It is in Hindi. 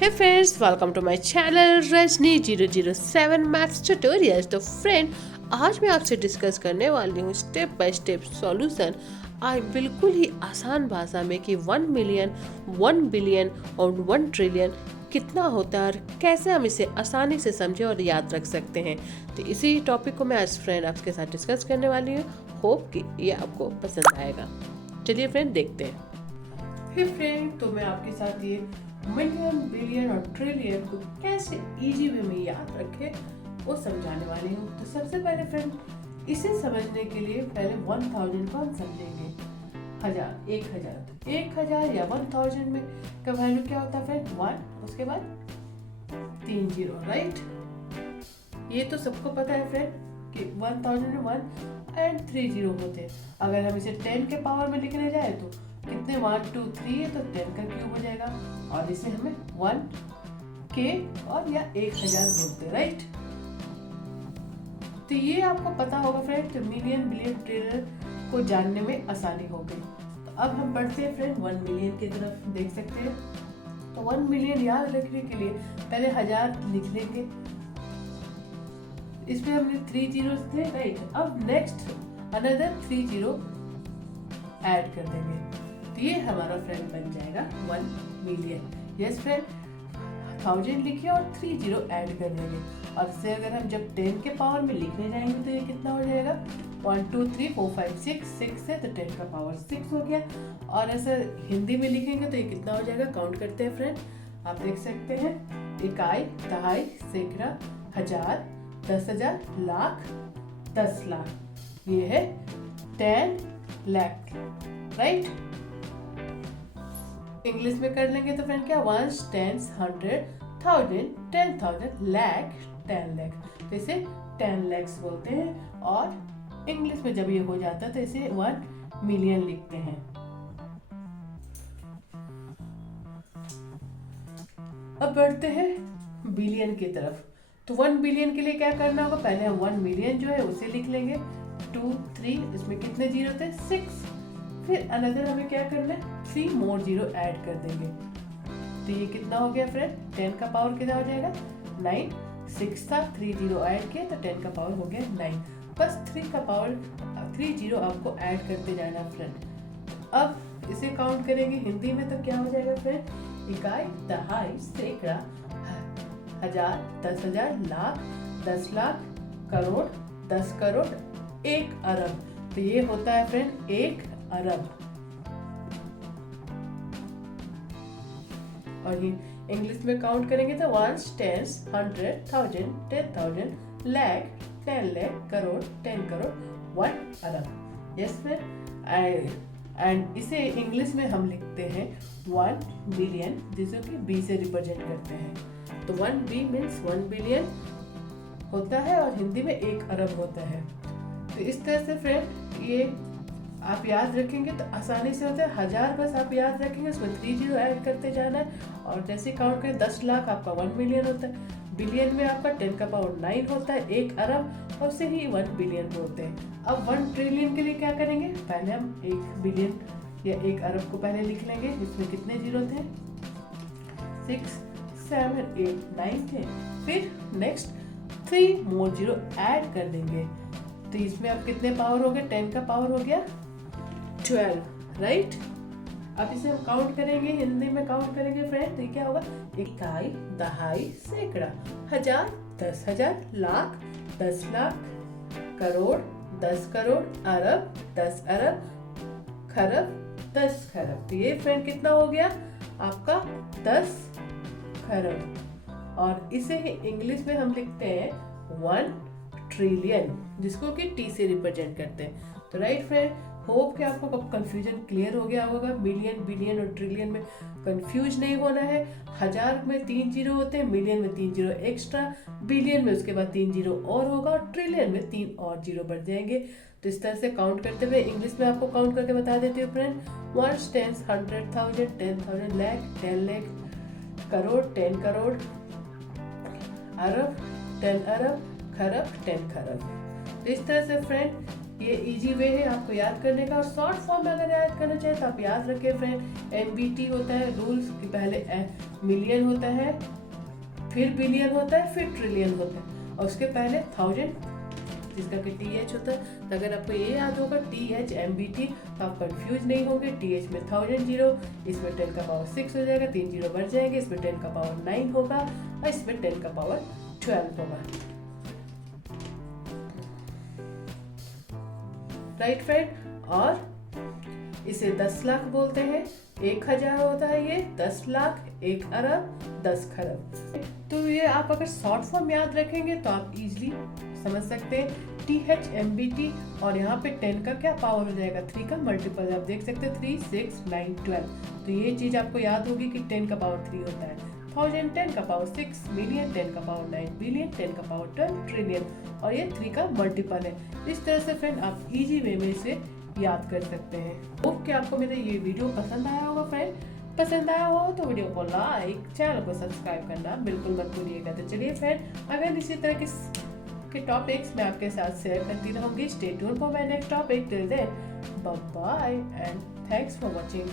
Hey friends, welcome to my channel Rajni 007 maths tutorials. तो फ्रेंड, आज मैं आपसे डिस्कस करने वाली हूँ स्टेप बाय स्टेप सॉल्यूशन आज बिल्कुल ही आसान भाषा में कि 1 मिलियन, 1 बिलियन और 1 ट्रिलियन कितना होता है और कैसे हम इसे आसानी से समझे और याद रख सकते हैं। तो इसी टॉपिक को मैं आज फ्रेंड आपके साथ डिस्कस करने वाली हूँ। होप कि ये आपको पसंद आएगा। चलिए फ्रेंड देखते हैं। हे फ्रेंड, तो मैं आपके साथ ये मिलियन, बिलियन और ट्रिलियन को कैसे इजी वे में याद रखे वो समझाने वाली हूँ। तो सबसे पहले फ्रेंड, इसे समझने के लिए पहले 1000 को हम समझेंगे। हजार, 1000 या 1000 में का वैल्यू क्या होता है फ्रेंड? 1, उसके बाद 3 जीरो, राइट। ये तो सबको पता है फ्रेंड कि 1000 में 1 एंड 3 जीरो होते हैं। अगर हम इसे 10 के पावर में लिखने जाए तो कितने 1 2 3 है, तो 10 का क्यूब हो जाएगा और इसे हमें 1 के और या 1000 बोलते हैं, राइट। तो ये आपको पता होगा फ्रेंड। तो मिलियन, बिलियन, ट्रिलियन को जानने में आसानी हो गई। तो अब हम बढ़ते हैं फ्रेंड 1 मिलियन की तरफ। देख सकते हैं, तो 1 मिलियन याद रखने के लिए पहले 1000 लिख लेंगे। इसमें हमने 3 जीरो थे, राइट। अब नेक्स्ट अनदर 3 जीरो ऐड कर देंगे, तो ये हमारा फ्रेंड बन जाएगा 1 मिलियन। यस फ्रेंड, 1000 लिखिए और 3 जीरो ऐड कर देंगे। और इसे अगर हम जब 10 के पावर में लिखने जाएंगे तो ये कितना हो जाएगा? 1 2 3 4 5 6 है, तो 10 का पावर 6 हो गया। और ऐसे हिंदी में लिखेंगे तो ये कितना हो जाएगा? काउंट करते हैं फ्रेंड। आप देख सकते हैं, इकाई, दहाई, सैकड़ा, हजार, 10,000, लाख, 10 लाख। ये है 10 लाख, राइट। इंग्लिश में कर लेंगे तो फ्रेंड क्या? 1 10 100 1000 10,000 लाख 10 लाख। तो इसे 10 लैक्स बोलते हैं। और इंग्लिश में जब ये हो जाता है तो इसे 1 मिलियन लिखते हैं। अब बढ़ते हैं बिलियन की तरफ। तो 1 बिलियन के लिए क्या करना होगा? पहले हम 1 मिलियन जो है उसे लिख लेंगे। 2 3, इसमें कितने जीरो थे? 6। फिर अनदर हमें क्या करना है? 3 मोर जीरो ऐड कर देंगे। तो ये कितना हो गया फ्रेंड? 10 का पावर कितना हो जाएगा? 9। 6 था, 3 जीरो ऐड किया तो 10 का पावर हो गया 9। बस 3 का पावर 3 जीरो आपको ऐड करते जाना फ्रेंड। अब इसे काउंट करेंगे हिंदी में तो क्या हो जाएगा फ्रेंड? इकाई, दहाई, सैकड़ा, हजार, 10,000, लाख, 10 लाख, करोड़, 10 करोड़, 1 अरब। तो ये होता है फ्रेंड 1 अरब। और ये इंग्लिश में काउंट करेंगे तो 1 10 100 1000 10,000 लाख 10 लाख, करोड़ 10 करोड़, 1 अरब। Yes friend. एंड इसे इंग्लिश में हम लिखते हैं 1 बिलियन, जिसको कि बी से रिप्रेजेंट करते हैं। तो 1 बी मीन्स 1 बिलियन होता है और हिंदी में 1 अरब होता है। तो इस तरह से फ्रेंड ये आप याद रखेंगे तो आसानी से होता है। 1000 बस आप याद रखेंगे, उसमें 3 जीरो ऐड करते जाना है। और जैसे काउंट करें 10 लाख आपका 1 मिलियन होता है। बिलियन में आपका 10 का पावर 9 होता है, 1 अरब, और उसे ही 1 बिलियन बोलते हैं। अब 1 ट्रिलियन के लिए क्या करेंगे? पहले हम 1 बिलियन या 1 अरब को पहले लिख लेंगे, जिसमें कितने जीरो थे? 6 7 8 9 थे। फिर नेक्स्ट 3 मोर जीरो ऐड कर देंगे। तो इसमें अब कितने पावर हो गए? 10 का पावर हो गया 12, राइट। अब इसे हम काउंट करेंगे, हिंदी में काउंट करेंगे फ्रेंड, तो क्या होगा? इकाई, दहाई, सैकड़ा, हजार, 10,000, लाख, 10 लाख, करोड़, 10 करोड़, अरब, 10 अरब, खरब, 10 खरब। तो ये फ्रेंड कितना हो गया आपका? 10 खरब। और इसे ही इंग्लिश में हम लिखते हैं 1 ट्रिलियन, जिसको कि टी से रिप्रेजेंट करते हैं। तो राइट फ्रेंड, होप कि आपको कंफ्यूजन क्लियर हो गया होगा। मिलियन, बिलियन और ट्रिलियन में कंफ्यूज नहीं होना है। 1000 में 3 जीरो होते हैं, मिलियन में 3 जीरो एक्स्ट्रा, बिलियन में उसके बाद 3 जीरो और होगा, और ट्रिलियन में 3 और जीरो बढ़ जाएंगे। तो इस तरह से काउंट करते हुए इंग्लिश में आपको काउंट करके बता देती हूँ फ्रेंड। 1 10 100 1000 10,000 लाख 10 लाख, करोड़ 10 करोड़, अरब 10 अरब, खरब 10 खरब। तो इस तरह से फ्रेंड ये इजी वे है आपको याद करने का। और शॉर्ट फॉर्म में अगर याद करना चाहे तो आप याद रखें फ्रेंड, एमबीटी होता है रूल्स कि पहले मिलियन होता है, फिर बिलियन होता है, फिर ट्रिलियन होता है, और उसके पहले थाउजेंड जिसका कि TH होता है। तो अगर आपको ये याद होगा TH MBT तो आप कंफ्यूज नहीं होंगे। TH में 1000 जीरो, इसमें 10 का पावर 6 हो जाएगा, 3 जीरो बढ़ जाएंगे, इसमें 10 का पावर 9 होगा और इसमें 10 का पावर 12 होगा। Right friend. और इसे 10 लाख बोलते हैं, 1000 होता है ये, 10 लाख, 1 अरब, 10 खरब। तो ये आप अगर शॉर्ट फॉर्म याद रखेंगे तो आप इजीली समझ सकते हैं। TH MBT और यहाँ पे 10 का क्या पावर हो जाएगा, 3 का मल्टीपल, आप देख सकते हैं 3, 6, 9, 12। तो ये चीज आपको याद होगी कि 10 का पावर 3 होता है, 1000 10 का पावर 6, मिलियन 10 का पावर 9, बिलियन 10 का पावर 12, ट्रिलियन, और ये 3 का मल्टीपल है। इस तरह से फ्रेंड आप इजी वे में इसे याद कर सकते हैं। होप कि आपको मेरा ये वीडियो पसंद आया होगा फ्रेंड। पसंद आया हो तो वीडियो को लाइक, चैनल को सब्सक्राइब करना बिल्कुल मत भूलिएगा। तो चलिए फ्रेंड, अगर इसी तरह के टॉपिक्स मैं आपके साथ शेयर करती रहूंगी। Stay tuned for my next topic. Till then bye bye and thanks for watching.